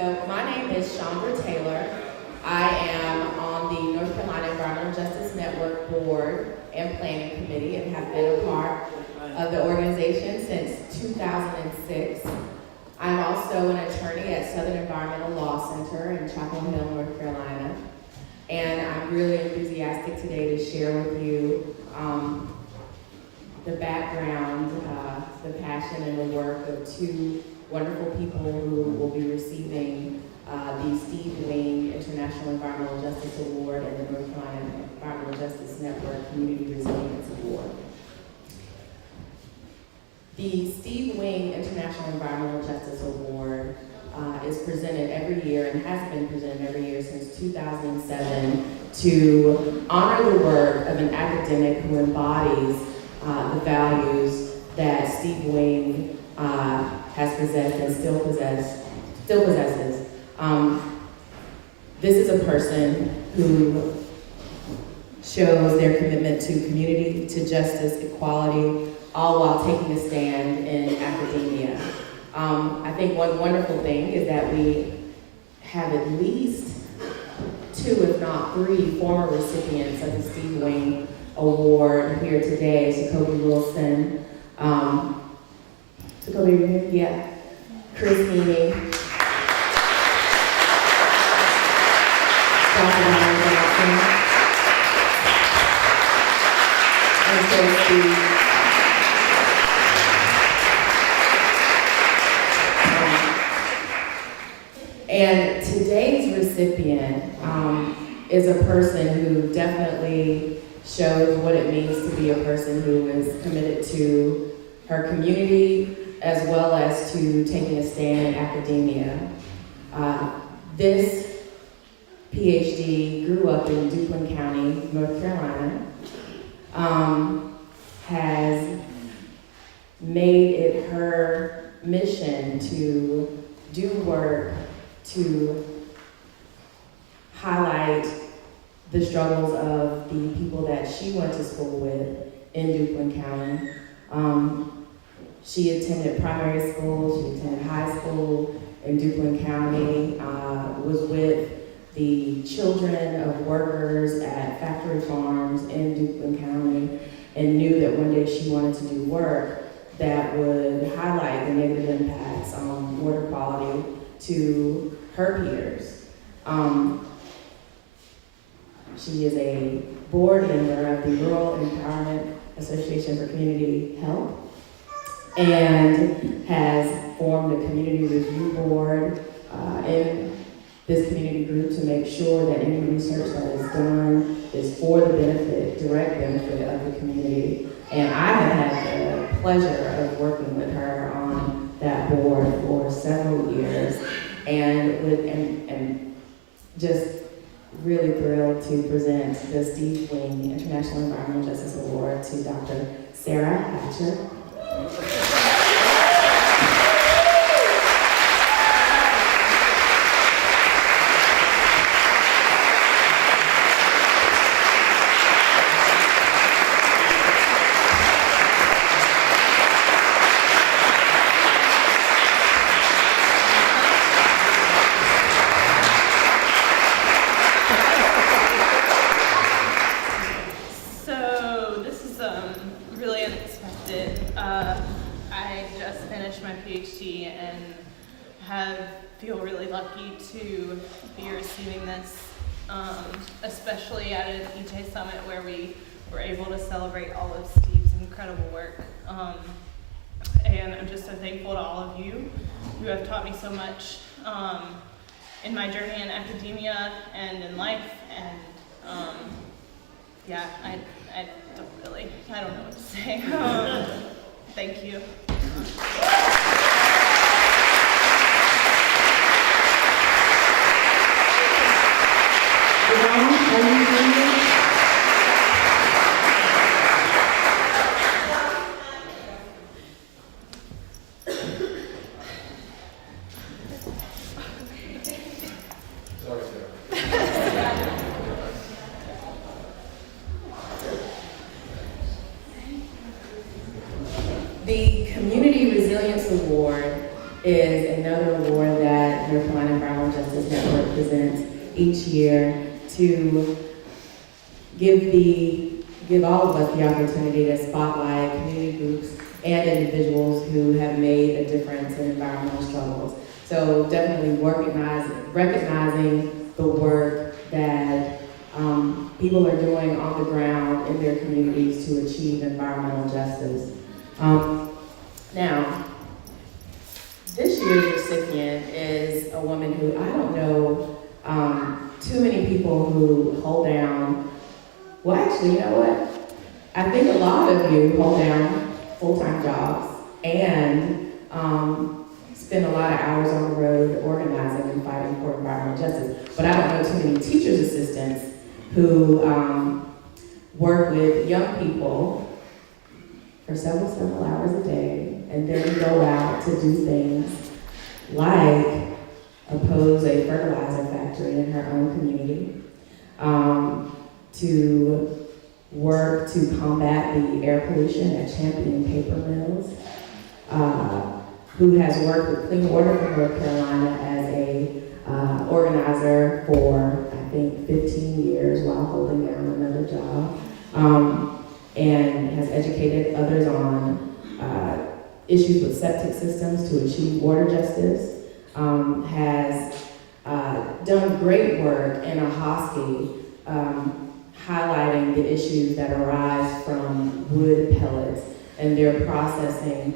So my name is Chandra Taylor. I am on the North Carolina Environmental Justice Network Board and Planning Committee and have been a part of the organization since 2006. I'm also an attorney at Southern Environmental Law Center in Chapel Hill, North Carolina. And I'm really enthusiastic today to share with you the background, the passion, and the work of two wonderful people who will be receiving the Steve Wing International Environmental Justice Award and the North Carolina Environmental Justice Network Community Resilience Award. The Steve Wing International Environmental Justice Award is presented every year and has been presented every year since 2007 to honor the work of an academic who embodies the values that Steve Wing has possessed and still possesses. This is a person who shows their commitment to community, to justice, equality, all while taking a stand in academia. I think one wonderful thing is that we have at least 2, if not 3, former recipients of the Steve Wing Award here today. Jacoby Wilson, Jacoby, yeah, Chris Heaney, and so Steve. And today's recipient is a person who definitely shows what it means to be a person who is committed to her community as well as to taking a stand in academia. This PhD grew up in Duplin County, North Carolina, has made it her mission to do work to highlight the struggles of the people that she went to school with in Duplin County. She attended primary school, she attended high school in Duplin County, was with the children of workers at factory farms in Duplin County, and knew that one day she wanted to do work that would highlight the negative impacts on water quality to her peers. She is a board member of the Rural Empowerment Association for Community Health and has formed a community review board in this community group to make sure that any research that is done is for the benefit, direct benefit of the community. And I have had the pleasure of working with her on that board for several years, and just really thrilled to present the Steve Wing International Environmental Justice Award to Dr. Sarah Hatcher. Feel really lucky to be receiving this, especially at an EJ Summit where we were able to celebrate all of Steve's incredible work. And I'm just so thankful to all of you who have taught me so much in my journey in academia and in life. And yeah, I don't know what to say. Thank you. The Community Resilience Award is another award that North Carolina Environmental Network presents each year to give all of us the opportunity to spotlight community groups and individuals who have made a difference in environmental struggles. So definitely recognizing the work that people are doing on the ground in their communities to achieve environmental justice. Now, this year's recipient is a woman who I don't know too many people who hold down, well actually, you know what? I think a lot of you hold down full-time jobs and spend a lot of hours on the road organizing and fighting for environmental justice. But I don't know too many teachers' assistants who work with young people for several hours a day and then go out to do things like oppose a fertilizer factory in her own community, to work to combat the air pollution at Champion Paper Mills, who has worked with Clean Water for North Carolina as a organizer for, I think, 15 years while holding down another job, and has educated others on issues with septic systems to achieve water justice, has done great work in Ahoskie, highlighting the issues that arise from wood pellets and their processing,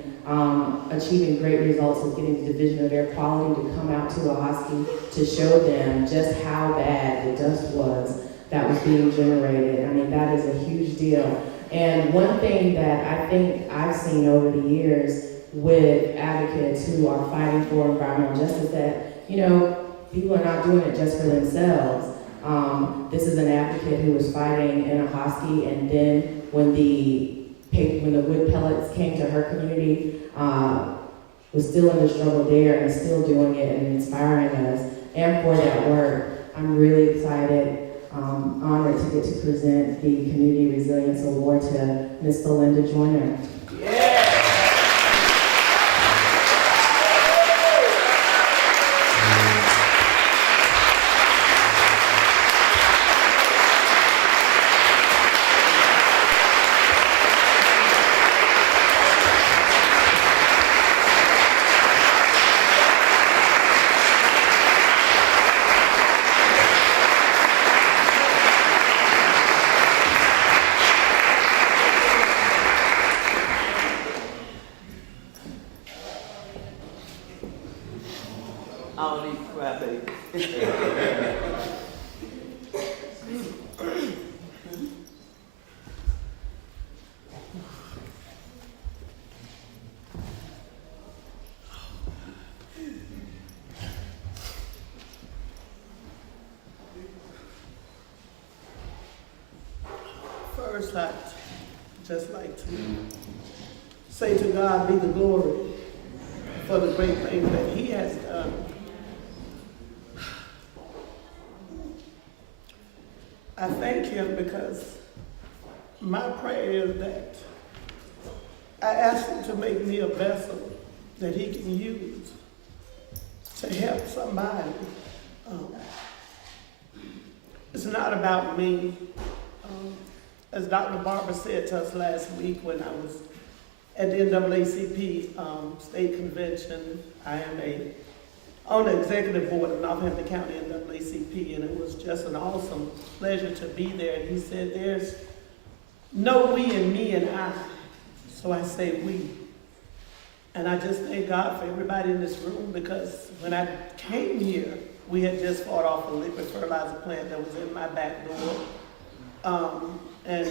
achieving great results with getting the Division of Air Quality to come out to Ahoskie to show them just how bad the dust was that was being generated. I mean, that is a huge deal. And one thing that I think I've seen over the years with advocates who are fighting for environmental justice, that, you know, people are not doing it just for themselves. This is an advocate who was fighting in Ahoskie, and then when the wood pellets came to her community, was still in the struggle there and still doing it and inspiring us. And for that work, I'm really excited, honored to get to present the Community Resilience Award to Ms. Belinda Joyner. Yeah. I'll need crappy. First, I'd just like to say to God be the glory for the great things that He has done. I thank Him because my prayer is that I ask Him to make me a vessel that He can use to help somebody. It's not about me. As Dr. Barber said to us last week when I was at the NAACP state convention, I am on the executive board of Northampton County NAACP, and it was just an awesome pleasure to be there. And he said, there's no we and me and I, so I say we. And I just thank God for everybody in this room, because when I came here, we had just fought off a liquid fertilizer plant that was in my back door. And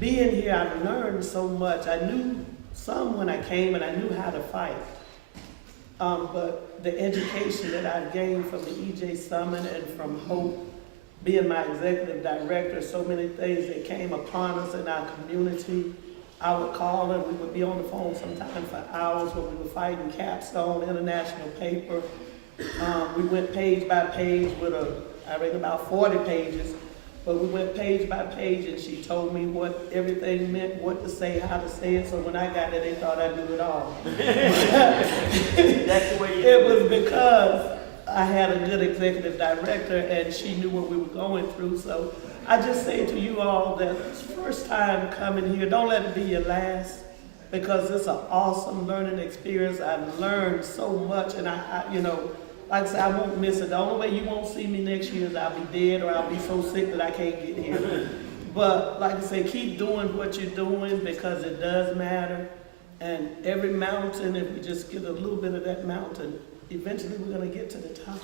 being here, I've learned so much. I knew some when I came, and I knew how to fight. But the education that I gained from the EJ Summit and from Hope, being my executive director, so many things that came upon us in our community. I would call her, we would be on the phone sometimes for hours when we were fighting Capstone, international paper. We went page by page with I read about 40 pages but we went page by page, and she told me what everything meant, what to say, how to say it, so when I got it, they thought I knew it all. That's the way you It was because I had a good executive director, and she knew what we were going through, so I just say to you all that it's first time coming here, don't let it be your last, because it's an awesome learning experience. I've learned so much, and I you know, like I said, I won't miss it. The only way you won't see me next year is I'll be dead or I'll be so sick that I can't get here. But like I say, keep doing what you're doing because it does matter. And every mountain, if we just get a little bit of that mountain, eventually we're gonna get to the top.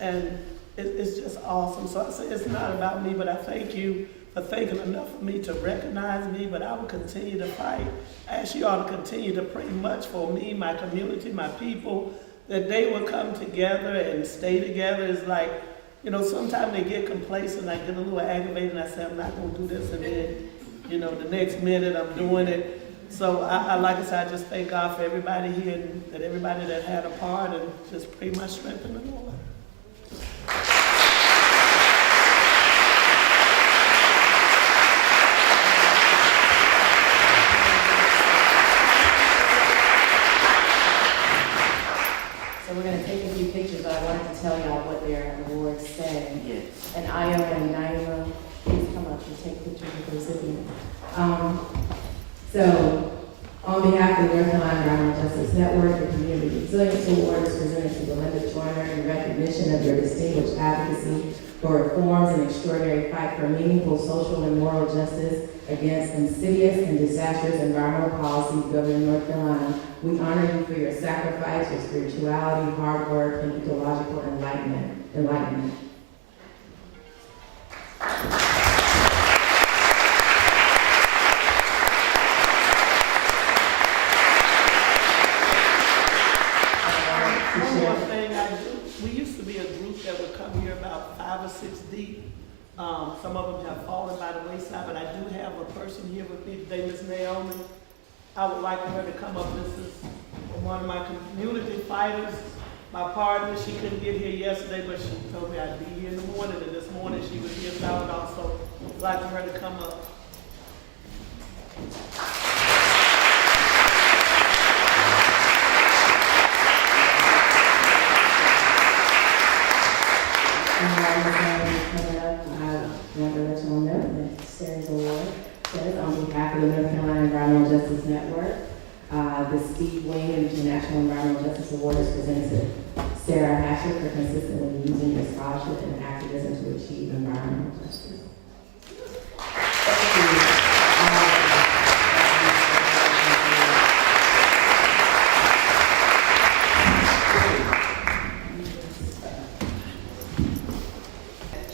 And it's just awesome. So I say it's not about me, but I thank you for thinking enough of me to recognize me, but I will continue to fight. I ask you all to continue to pray much for me, my community, my people, that they will come together and stay together. It's like, you know, sometimes they get complacent, I get a little aggravated, and I say, I'm not gonna do this, and then, you know, the next minute I'm doing it. So I like I said, I just thank God for everybody here and that everybody that had a part, and just pray my strength in the Lord. So we're gonna take a few pictures, but I wanted to tell y'all what their awards say. Yes. And Io and Naima, please come up and take pictures with the recipient. So, on behalf of the North Carolina Environmental Justice Network, the Community Resilience Award is presented to Belinda Joyner in recognition of your distinguished advocacy for reforms and extraordinary fight for meaningful social and moral justice against insidious and disastrous environmental policies governing North Carolina. We honor you for your sacrifice, your spirituality, hard work, and ecological enlightenment. One more thing I do, we used to be a group that would come here about 5 or 6 deep. Some of them have fallen by the wayside, but I do have a person here with me today, Ms. Naomi. I would like for her to come up. This is one of my community fighters, my partner. She couldn't get here yesterday, but she told me I'd be here in the morning, and this morning she was here, so I would also like for her to come up. And while you're coming up, I want to let you all know that Sarah's award says, on behalf of the North Carolina Environmental Justice Network, the Steve Wing International Environmental Justice Award is presented to Sarah Hatcher for consistently using your scholarship and activism to achieve environmental justice. Thank you.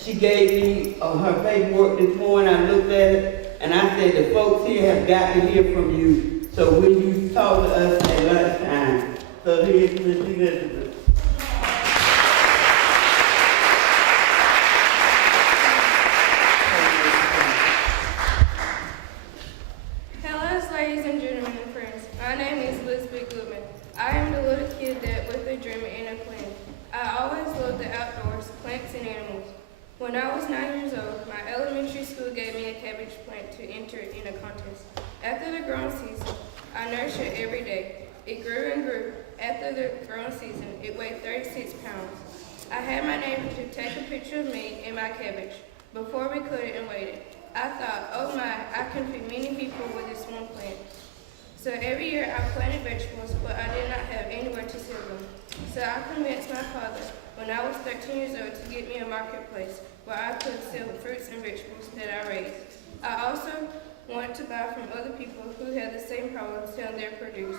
She gave me her paperwork this morning. I looked at it, and I said, the folks here have got to hear from you. So when you talk to us at lunchtime, so here's Ms. Elizabeth. Hello, ladies and gentlemen and friends. My name is Elizabeth Goodman. I am the little kid that with a dream and a plan. I always loved the outdoors, plants and animals. When I was 9 years old, my elementary school gave me a cabbage plant to enter in a contest. After the growing season, I nourished it every day. It grew and grew. After the growing season, it weighed 36 pounds. I had my neighbor to take a picture of me and my cabbage before we cut it and weighed it. I thought, oh my, I can feed many people with this one plant. So every year I planted vegetables, but I did not have anywhere to sell them. So I convinced my father when I was 13 years old to get me a marketplace where I could sell fruits and vegetables that I raised. I also wanted to buy from other people who had the same problem selling their produce.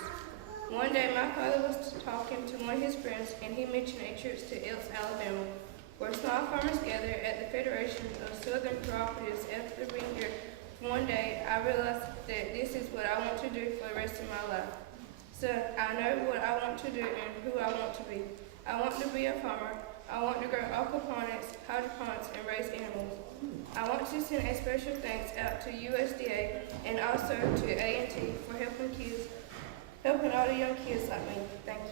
One day my father was talking to one of his friends and he mentioned a trip to Elks, Alabama, where small farmers gather at the Federation of Southern Cooperatives. After being here one day, I realized that this is what I want to do for the rest of my life. So I know what I want to do and who I want to be. I want to be a farmer. I want to grow aquaponics, hydroponics, and raise animals. I want to send a special thanks out to USDA and also to A&T for helping all the young kids like me. Thank you.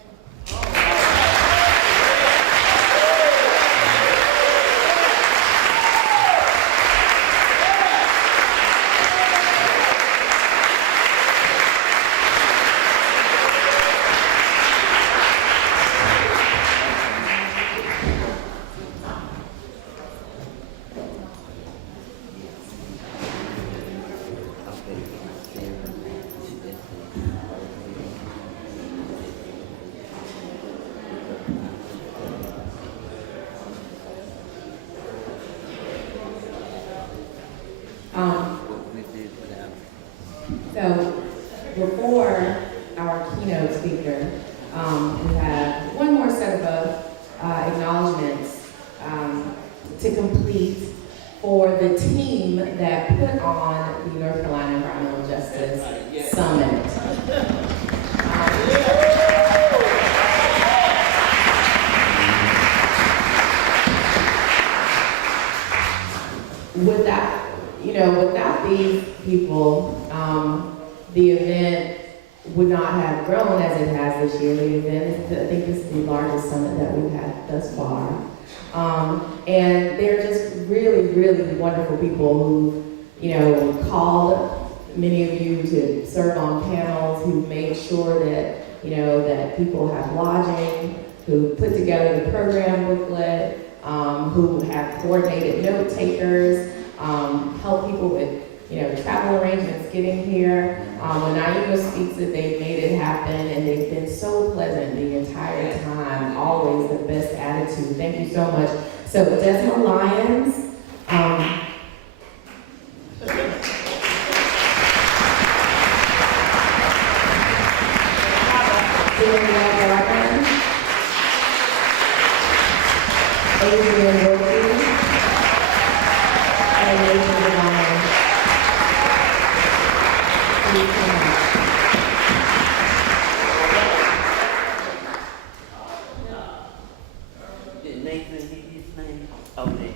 what we did without. So before our keynote speaker, we have one more set of acknowledgments to complete for the team that put on the North Carolina Environmental Justice Summit. Without these people, the event would not have grown as it has this year. The event, I think, is the largest summit that we've had thus far. And they're just really, really wonderful people who, called many of you to serve on panels, who made sure that, that people have lodging, who put together the program booklet, who have coordinated note takers, help people with, travel arrangements getting here. When Naima speaks that they've made it happen, and they've been so pleasant the entire time, always the best attitude. Thank you so much. So Desmond Lyons, Adrian Wilkie, and Nathan Devine. Please come up. Did Nathan hear his name? Oh, they did.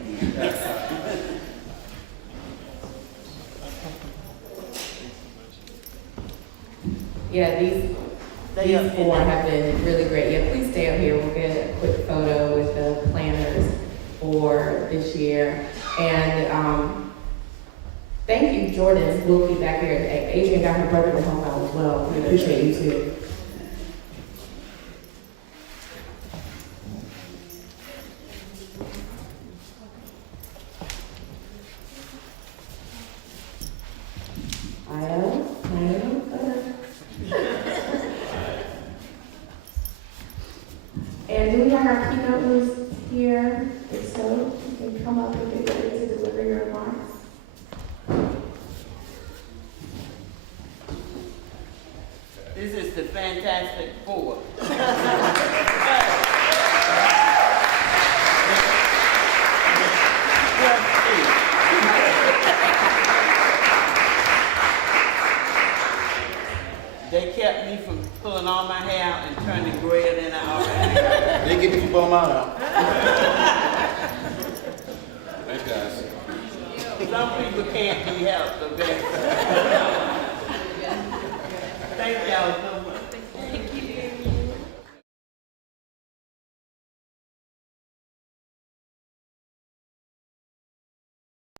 Yeah, these four have been really great. Yeah, please stay up here. We'll get a quick photo with the planners for this year. And thank you, Jordan Wilkie back here. Adrian got her brother to help out as well. We appreciate you too. And do we have our keynote who's here? If so, you can come up and get ready to deliver your remarks. This is the Fantastic Four. They kept me from pulling all my hair out and turning grayer than I already. They get you bum out. Thanks, guys. Some people can't be helped, okay? Thank y'all so